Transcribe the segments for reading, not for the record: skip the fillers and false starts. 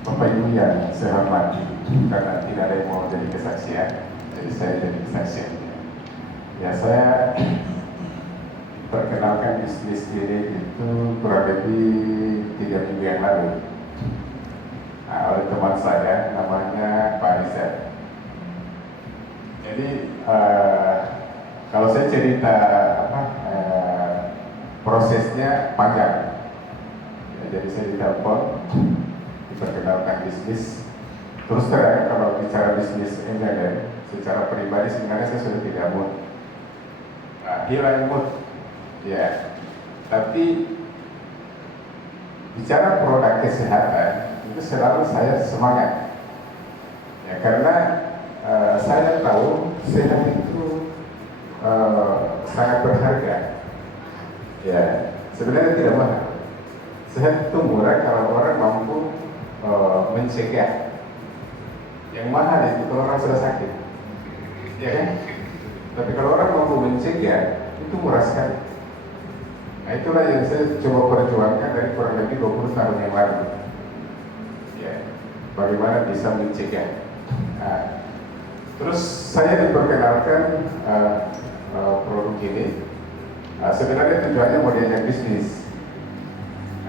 Bapak Ibu yang saya hormati, karena tidak ada yang mau jadi kesaksian, jadi saya jadi kesaksian. Ya, saya perkenalkan bisnis ini itu kurang lebih 3 minggu yang lalu oleh teman saya, namanya Pak Rizal. Jadi kalau saya cerita prosesnya panjang, ya, jadi saya ditelepon, diperkenalkan bisnis. Terus terang kalau bicara bisnis MLM, secara pribadi sebenarnya saya sudah tidak mood, hilang mood, ya. Tapi bicara produk kesehatan itu selalu saya semangat, ya, karena saya tahu sehat itu sangat berharga, ya. Sebenarnya tidak mahal. Sehat itu murah kalau orang mampu mencegah. Yang mahal itu kalau orang sudah sakit, ya kan? Tapi kalau orang mampu mencegah, itu murah sekali. Nah, itulah yang saya coba perjuangkan dari kurang lebih 20 tahun yang lalu, ya, bagaimana bisa mencegah. Nah, terus saya diperkenalkan produk ini. Sebenarnya tujuannya mau diajak bisnis,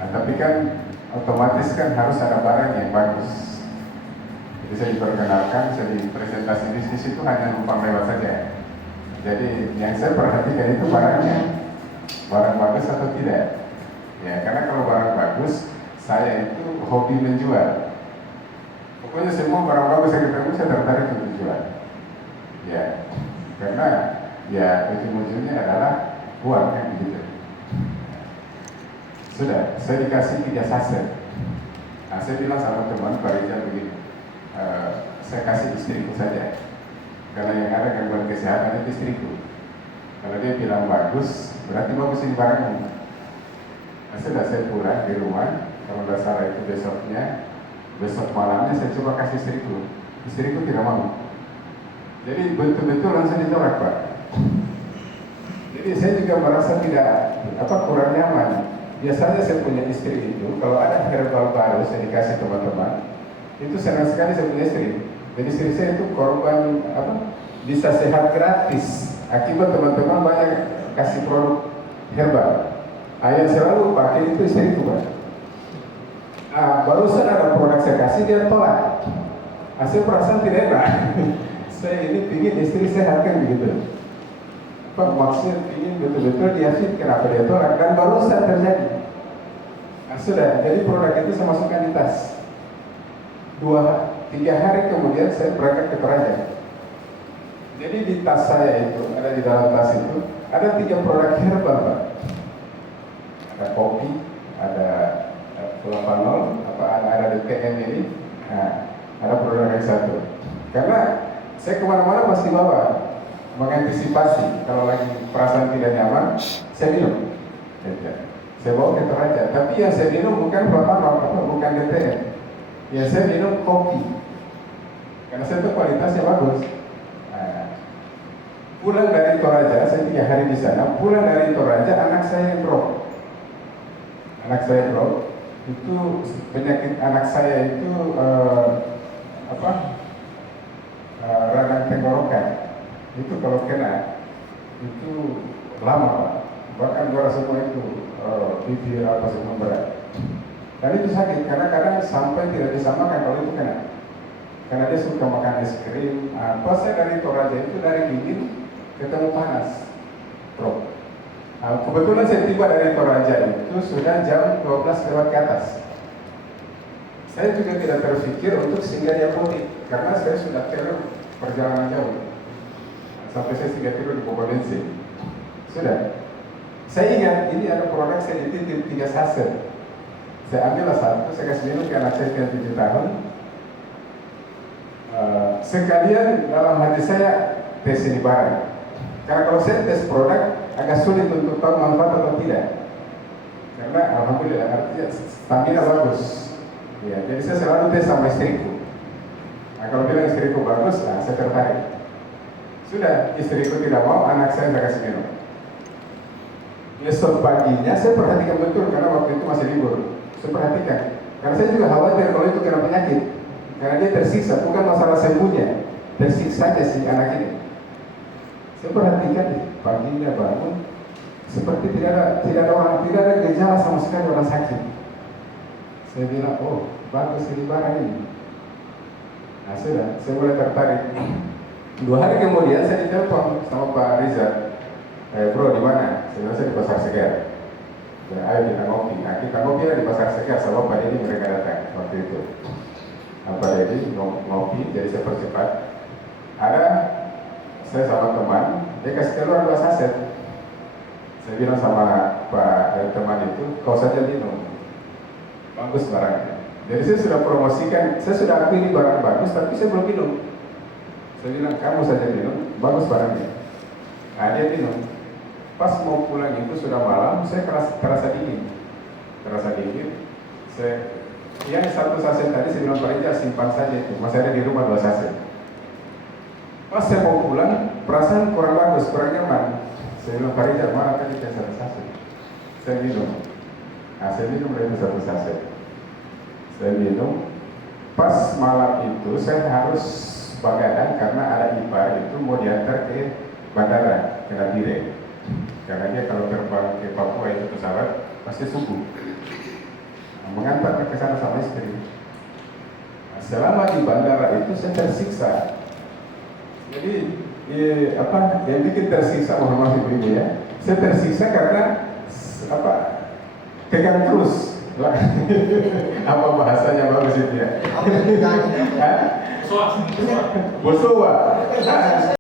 tapi kan otomatis kan harus ada barang yang bagus. Jadi saya diperkenalkan, saya di presentasi bisnis itu hanya numpang lewat saja. Jadi yang saya perhatikan itu barangnya, barang bagus atau tidak. Ya, karena kalau barang bagus, saya itu hobi menjual. Pokoknya semua barang bagus yang ketemu saya tertarik untuk jual. Ya, karena ya ujung-ujungnya adalah uang, kan begitu. Sudah, saya dikasih 3 saset. Nah, saya bilang sama teman Pak Rizal begini, saya kasih istriku saja, karena yang ada gangguan kesehatan itu istriku. Kalau dia bilang bagus, berarti bagus ini barangnya. Nah, sudah saya pulang di rumah, kalau nggak salah itu besok malamnya saya coba kasih istriku. Istriku tidak mau. Jadi betul-betul langsung ditolak, Pak. Jadi saya juga merasa kurang nyaman. Biasanya saya punya istri itu, kalau ada herbal baru saya dikasih teman-teman, itu senang sekali saya punya istri. Jadi istri saya itu korban bisa sehat gratis akibat teman-teman banyak kasih produk herbal. Yang selalu pakai itu istri itu, Pak. Barusan ada produk saya kasih, dia tolak. Saya perasaan tidak enak. Saya ini ingin istri sehat, kan begitu. Maksudnya ingin betul-betul dia fit, kenapa dia tolak, dan barusan terjadi. Sudah, jadi produk itu saya masukkan di tas. 2-3 hari kemudian saya berangkat ke Toraja. Jadi di tas saya itu, ada di dalam tas itu, ada 3 produk herbal, Pak. Ada kopi, ada flavanol, ada DTM ini, ada produk yang satu. Karena saya kemana-mana pasti bawa, mengantisipasi kalau lagi perasaan tidak nyaman, saya minum. Saya bawa ke Toraja, tapi yang saya minum bukan flavanol, bukan DTM. Yang saya minum kopi, karena saya tahu kualitasnya bagus. Pulang dari Toraja, saya 3 hari di sana. Pulang dari Toraja, anak saya yang drop. Anak saya drop. Itu penyakit anak saya itu radang tenggorokan. Itu kalau kena itu lama, Pak. Bahkan gua rasa semua itu bibir semua berat. Dan itu sakit karena kadang sampai tidak bisa makan kalau itu kena. Karena dia suka makan es krim. Pas saya dari Toraja itu dari dingin ketemu panas, bro. Kebetulan saya tiba dari Toraja itu sudah jam 12 lewat ke atas. Saya juga tidak terpikir untuk singgah di apotek karena saya sudah terlalu perjalanan jauh. Sampai saya singgah tidur di pokok bensin. Sudah. Saya ingat ini ada produk saya dititip 3 saset. Saya ambillah 1, saya kasih minum ke anak saya yang 7 tahun. Sekalian dalam hati saya tes ini barang. Karena kalau saya tes produk agak sulit untuk tahu manfaat atau tidak. Karena alhamdulillah artinya stamina bagus. Ya, jadi saya selalu tes sama istriku. Kalau bilang istriku bagus, saya tertarik. Sudah, istriku tidak mau, anak saya kasih minum. Besok paginya saya perhatikan betul karena waktu itu masih libur. Saya perhatikan Karena saya juga khawatir kalau itu kena penyakit. Karena dia tersiksa, bukan masalah sembuhnya, tersiksanya si anak ini. Saya perhatikan paginya bangun, seperti tidak ada gejala sama sekali orang sakit. Saya bilang, oh bagus ini barang ini. Nah sudah, saya mulai tertarik. 2 hari kemudian saya ditelepon sama Pak Rizal. Bro di mana? Saya di Pasar Segar. Ya, ayo kita ngopi. Nah, kita ngopi lah di Pasar Segar sama Pak Deddy, mereka datang waktu itu. Pak Deddy ngopi, jadi saya percepat. Ada saya sama teman, dia kasih keluar 2 saset. Saya bilang sama Pak teman itu, kau saja minum, bagus barangnya. Jadi saya sudah promosikan, saya sudah akui ini barang bagus, tapi saya belum minum. Saya bilang kamu saja minum, bagus barangnya. Nah dia minum. Pas mau pulang itu sudah malam, saya terasa dingin. Yang 1 saset tadi saya bilang Pak Rizal simpan saja itu, masih ada di rumah 2 saset. Pas saya mau pulang, perasaan kurang bagus, kurang nyaman. Saya bilang Pak Rizal, mana tadi saya 1 saset? Saya minum. Nah saya minum dari 1 saset. Saya minum. Pas malam itu saya harus begadang karena ada ipar itu mau diantar ke bandara, ke Nabire. Karena dia kalau terbang ke Papua itu pesawat pasti subuh. Nah, mengantar ke sana sama istri. Nah, selama di bandara itu saya tersiksa. Jadi yang bikin tersiksa, mohon maaf ibu ya. Saya tersiksa karena tegang terus. Apa bahasanya bagus itu ya? Bosowa.